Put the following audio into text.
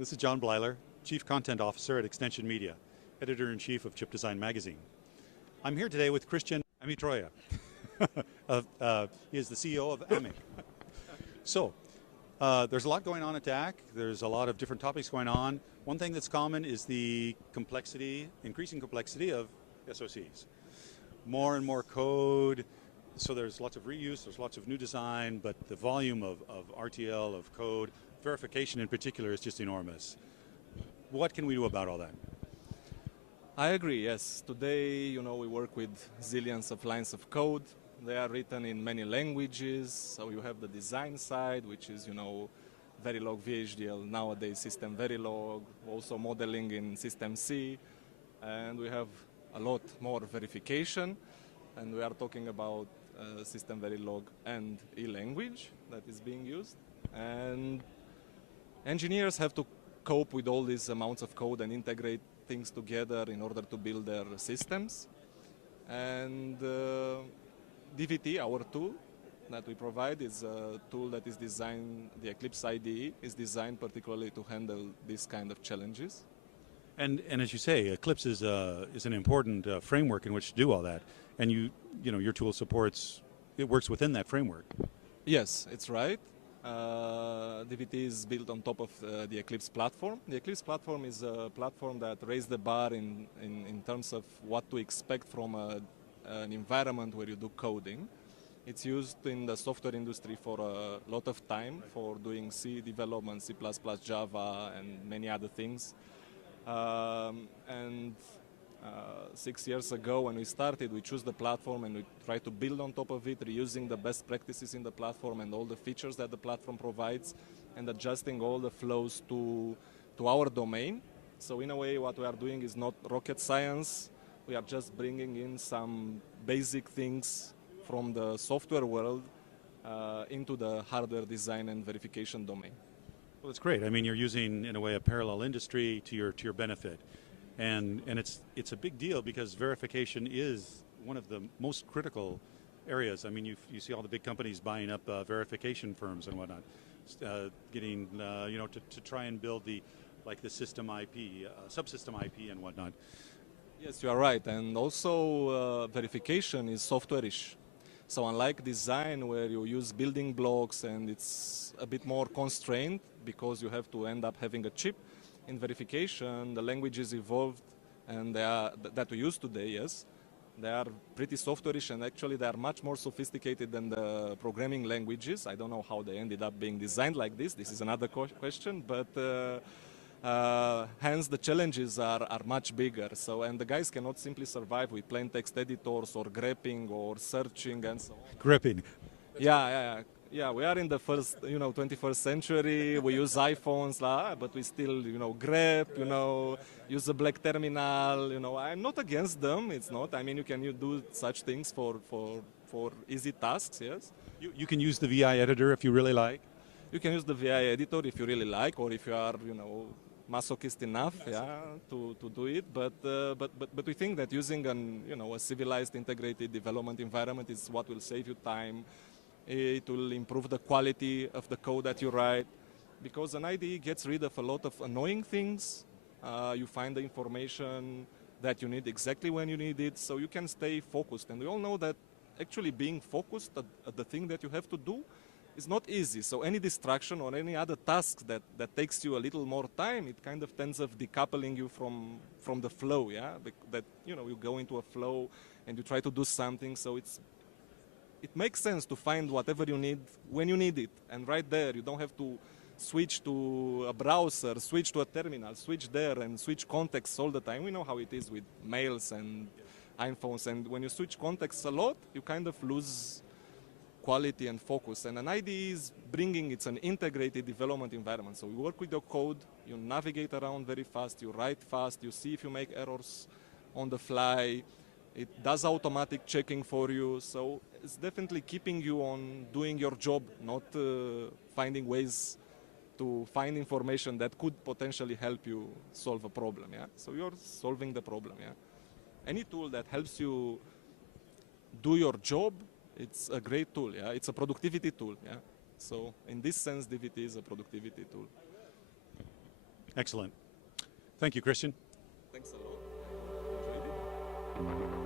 This is John Blyler, Chief Content Officer at Extension Media, Editor-in-Chief of Chip Design Magazine. I'm here today with Christian Amitroya. He is the CEO of AMIC. So, there's a lot going on at DAC. There's a lot of different topics going on. One thing that's common is the complexity, increasing complexity of SoCs. More and more code, so there's lots of reuse, there's lots of new design, but the volume of RTL, of code, verification in particular is just enormous. What can we do about all that? I agree, yes. Today, we work with zillions of lines of code. They are written in many languages. So you have the design side, which is, Verilog VHDL, nowadays System Verilog, also modeling in System C. And we have a lot more verification. And we are talking about System Verilog and e-language that is being used. And engineers have to cope with all these amounts of code and integrate things together in order to build their systems. And DVT, our tool that we provide, is a tool that is designed, the Eclipse IDE is designed particularly to handle these kind of challenges. And as you say, Eclipse is an important framework in which to do all that. And your tool it works within that framework. Yes, it's right. DVT is built on top of the Eclipse platform. The Eclipse platform is a platform that raised the bar in terms of what to expect from an environment where you do coding. It's used in the software industry for a lot of time for doing C development, C++, Java, and many other things. 6 years ago when we started, we chose the platform and we tried to build on top of it, reusing the best practices in the platform and all the features that the platform provides and adjusting all the flows to our domain. So in a way, what we are doing is not rocket science. We are just bringing in some basic things from the software world into the hardware design and verification domain. Well, it's great. I mean, you're using, in a way, a parallel industry to your benefit. And it's a big deal because verification is one of the most critical areas. I mean, you see all the big companies buying up verification firms and whatnot, getting to try and build the system IP, subsystem IP and whatnot. Yes, you are right. And also verification is software-ish. So unlike design where you use building blocks and it's a bit more constrained because you have to end up having a chip, in verification, the languages evolved, and that we use today, yes. They are pretty software-ish, and actually they are much more sophisticated than the programming languages. I don't know how they ended up being designed like this. This is another question, but hence the challenges are much bigger. So, and the guys cannot simply survive with plain text editors or grepping or searching and so on. Grepping. Yeah, we are in the 21st century. We use iPhones, but we still, grep, use a black terminal. I'm not against them. It's not. I mean, you can do such things for easy tasks. Yes. You can use the VI editor if you really like. You can use the VI editor if you really like, or if you are, masochist enough, to do it. But we think that using a civilized, integrated development environment is what will save you time. It will improve the quality of the code that you write, because an IDE gets rid of a lot of annoying things. You find the information that you need exactly when you need it, so you can stay focused. And we all know that actually being focused at the thing that you have to do is not easy. So any distraction or any other task that takes you a little more time, it kind of tends of decoupling you from the flow, that you go into a flow and you try to do something, so it makes sense to find whatever you need when you need it. And right there, you don't have to switch to a browser, switch to a terminal, switch there and switch contexts all the time. We know how it is with mails and iPhones. And when you switch contexts a lot, you kind of lose quality and focus. And an IDE is it's an integrated development environment. So you work with your code, you navigate around very fast, you write fast, you see if you make errors on the fly. It does automatic checking for you, so it's definitely keeping you on doing your job, not finding ways to find information that could potentially help you solve a problem. So you're solving the problem. Any tool that helps you do your job, it's a great tool. It's a productivity tool. So in this sense, DVT is a productivity tool. Excellent. Thank you, Christian. Thanks a lot. Enjoyed it.